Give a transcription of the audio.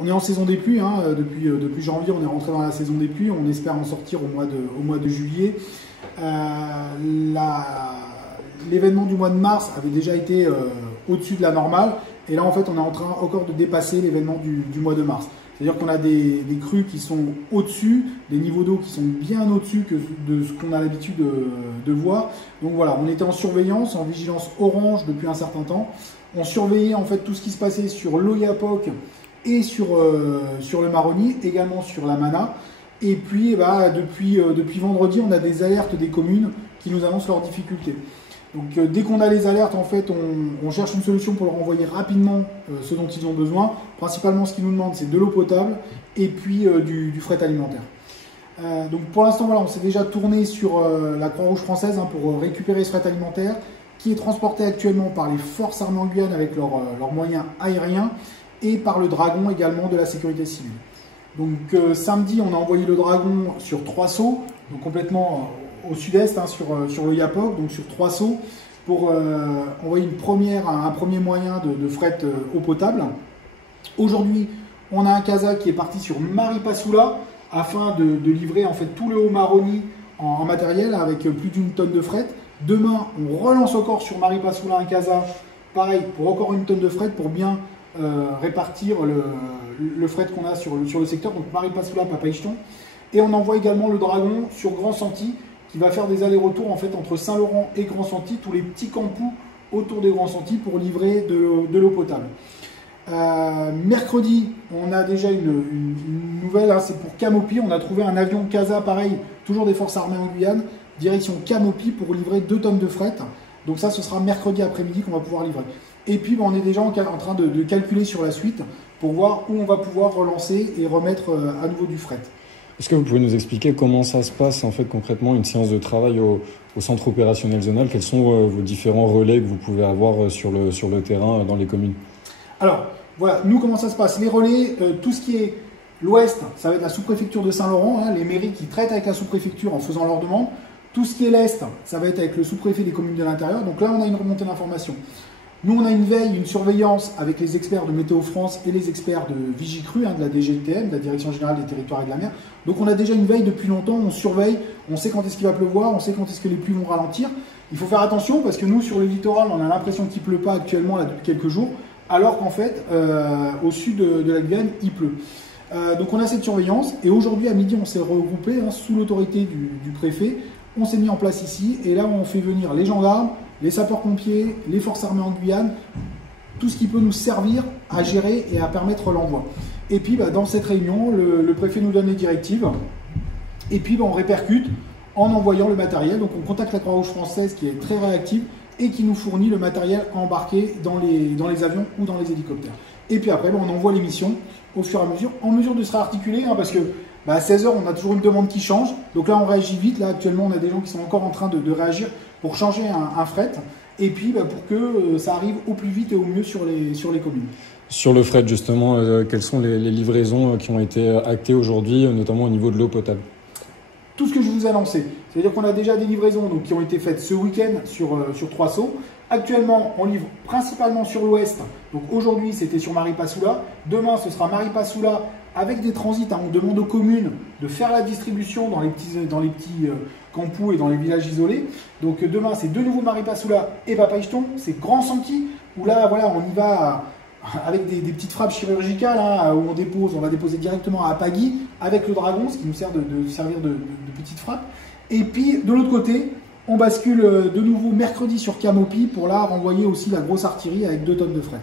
On est en saison des pluies, hein, depuis janvier on est rentré dans la saison des pluies, on espère en sortir au mois de juillet. L'événement du mois de mars avait déjà été au-dessus de la normale, et là en fait on est en train encore de dépasser l'événement du mois de mars. C'est-à-dire qu'on a des crues qui sont au-dessus, des niveaux d'eau qui sont bien au-dessus de ce qu'on a l'habitude de voir. Donc voilà, on était en surveillance, en vigilance orange depuis un certain temps. On surveillait en fait tout ce qui se passait sur l'Oyapock et sur le Maroni, également sur la Mana. Et puis depuis vendredi, on a des alertes des communes qui nous annoncent leurs difficultés. Donc dès qu'on a les alertes, en fait, on cherche une solution pour leur envoyer rapidement ce dont ils ont besoin. Principalement, ce qu'ils nous demandent, c'est de l'eau potable et puis du fret alimentaire. Donc pour l'instant, voilà, on s'est déjà tourné sur la Croix-Rouge française pour récupérer ce fret alimentaire qui est transporté actuellement par les forces armées en Guyane avec leurs moyens aériens et par le Dragon également de la sécurité civile. Donc samedi, on a envoyé le Dragon sur 3 seaux, donc complètement au sud-est, hein, sur le Yapok, donc sur 3 seaux, pour envoyer un premier moyen de fret eau potable. Aujourd'hui, on a un Casa qui est parti sur Maripasoula afin de livrer en fait tout le Haut-Maroni en matériel avec plus d'1 tonne de fret. Demain, on relance encore sur Maripasoula un Casa, pareil, pour encore 1 tonne de fret pour bien répartir le fret qu'on a sur le secteur, donc Maripasoula, Papaichton. Et on envoie également le Dragon sur Grand Santi, qui va faire des allers-retours en fait entre Saint-Laurent et Grand Santi, tous les petits campous autour des Grands Santi pour livrer de l'eau potable. Mercredi, on a déjà une nouvelle, hein, c'est pour Camopi. On a trouvé un avion Casa, pareil, toujours des forces armées en Guyane, direction Camopi pour livrer 2 tonnes de fret. Donc ça, ce sera mercredi après-midi qu'on va pouvoir livrer. Et puis, on est déjà en train de calculer sur la suite pour voir où on va pouvoir relancer et remettre à nouveau du fret. Est-ce que vous pouvez nous expliquer comment ça se passe en fait concrètement une séance de travail au centre opérationnel zonal? Quels sont vos différents relais que vous pouvez avoir sur le terrain dans les communes? Alors, voilà, nous comment ça se passe? Les relais, tout ce qui est l'ouest, ça va être la sous-préfecture de Saint-Laurent, hein, les mairies qui traitent avec la sous-préfecture en faisant leurs demandes. Tout ce qui est l'est, ça va être avec le sous-préfet des communes de l'intérieur. Donc là, on a une remontée d'informations. Nous, on a une veille, une surveillance avec les experts de Météo France et les experts de Vigicru, hein, de la DGTM, de la Direction Générale des Territoires et de la Mer. Donc on a déjà une veille depuis longtemps, on surveille, on sait quand est-ce qu'il va pleuvoir, on sait quand est-ce que les pluies vont ralentir. Il faut faire attention parce que nous, sur le littoral, on a l'impression qu'il ne pleut pas actuellement là, depuis quelques jours, alors qu'en fait, au sud de la Guyane, il pleut. Donc on a cette surveillance et aujourd'hui à midi, on s'est regroupé hein, sous l'autorité du préfet. On s'est mis en place ici et là on fait venir les gendarmes, les sapeurs-pompiers, les forces armées en Guyane, tout ce qui peut nous servir à gérer et à permettre l'envoi. Et puis dans cette réunion, le préfet nous donne les directives et puis on répercute en envoyant le matériel. Donc on contacte la Croix-Rouge française qui est très réactive et qui nous fournit le matériel embarqué dans les avions ou dans les hélicoptères. Et puis après, on envoie les missions au fur et à mesure, en mesure de se réarticuler, hein, parce que à 16 h, on a toujours une demande qui change. Donc là, on réagit vite. Là, actuellement, on a des gens qui sont encore en train de réagir pour changer un fret. Et puis, pour que ça arrive au plus vite et au mieux sur les communes. Sur le fret, justement, quelles sont les livraisons qui ont été actées aujourd'hui, notamment au niveau de l'eau potable? Tout ce que je vous ai annoncé. C'est-à-dire qu'on a déjà des livraisons donc, qui ont été faites ce week-end sur 3 seaux. Actuellement, on livre principalement sur l'ouest. Donc aujourd'hui, c'était sur Maripasoula. Demain, ce sera Maripasoula avec des transits. Hein. On demande aux communes de faire la distribution dans les petits campous et dans les villages isolés. Donc demain, c'est de nouveau Maripasoula et Papaichton. C'est Grand Santi où là, voilà, on y va avec des petites frappes chirurgicales hein, où on va déposer directement à Pagui avec le Dragon, ce qui nous sert de servir de petites frappes. Et puis de l'autre côté, on bascule de nouveau mercredi sur Camopi pour là renvoyer aussi la grosse artillerie avec 2 tonnes de fret.